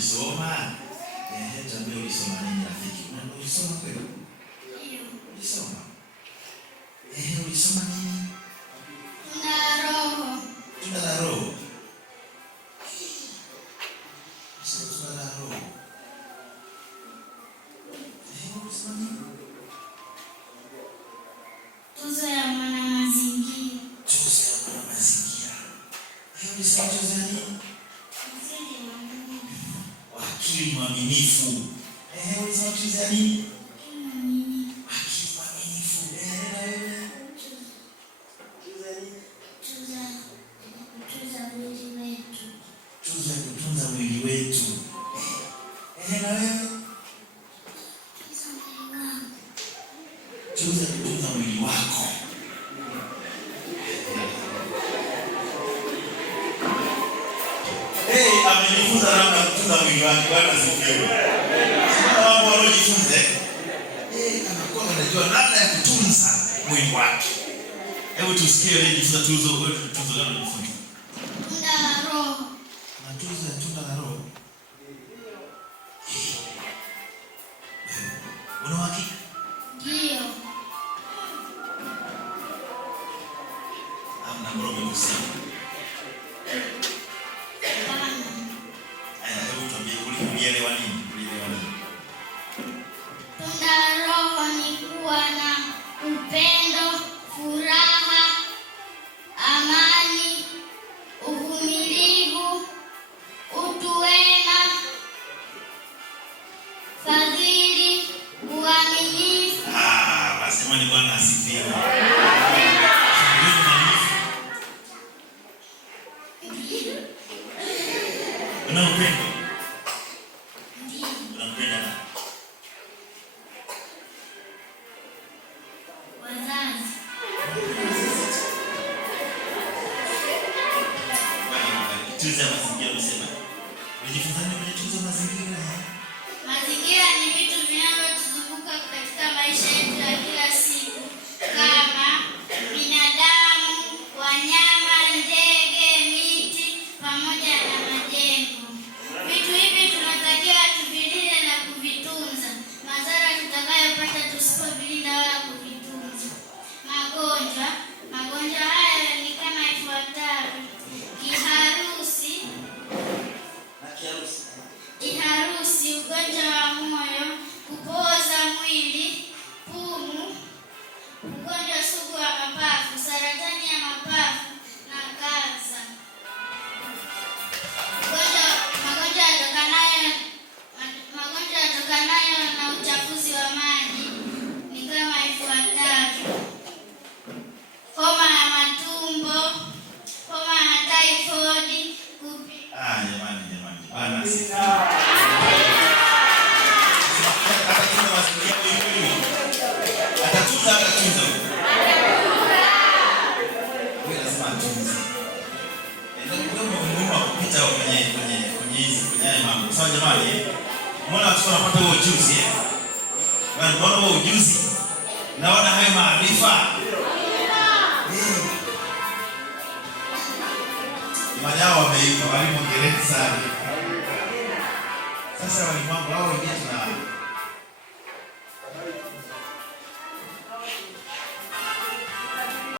umesoma? Tuambie ulisoma nini rafiki? Ulisoma kweli? Ndio. Ulisoma? Ulisoma nini? Tunda la Roho. Tunda la Roho. Tunda la Roho. Ulisoma nini? Tuzo ya mwana mazingira. Tuzo ya mwana mazingira. Ulisoma tuzo ya nini? Wakili mwaminifu. Ulisoma tuzo ya nini? Wakili mwaminifu. Na wewe? Tuzo ya nini? Tuzo ya mwili wetu. Tuzo ya kutunza mwili wetu. Na wewe? Tuzo ya kutunza mwili wako. Amejifunza namna kutunza mwili wake. Bwana asifiwe. Sasa mambo anayojifunza anakuwa anajua namna ya kutunza mwili wake. Hebu tusikie yeye jifunza tuzo gani anajifunza. Tunda la Roho. Na tuzo ya tunda la Roho. Una hakika? Ndio. Amna bro mkusema. Ulielewa nini? Tunda la Roho ni kuwa na upendo, furaha, amani, uvumilivu, utu wema, fadhili, uaminifu. Wasema ni Bwana asifiwe. Una upendo? Unampenda nani? Wazazi. Tuzo ya mazingira unasema. Unajifunza nini kwenye tuzo ya mazingira? Mazingira ni vitu vinavyotuzunguka katika maisha yetu ya kila siku kama binadamu, wanyama, ndege, miti pamoja na majengo. Vitu hivi tunatakiwa tuvilinde na kuvitunza. Madhara tutakayopata tusipovilinda wala kuvitunza. Magonjwa haya ni kama ifuatavyo: kiharusi, ugonjwa wa moyo, kupooza mwili, pumu, ugonjwa sugu wa mapafu, saratani ya mapafu na kansa. Magonjwa yatokanayo na uchafuzi wa maji ni kama ifuatavyo: homa ya matumbo, homa ya typhoid, Jamani. Bwana asifiwe. Atatunza. Wewe lazima atunze. Ndio muhimu wa kupita kwenye mambo. Sawa jamani? Mbona watu wanapata huo ujuzi? Mbona huo ujuzi? Naona hayo maarifa. Imani yao wameiva, walimu gereza sana. Sasa walimu wangu hao wengine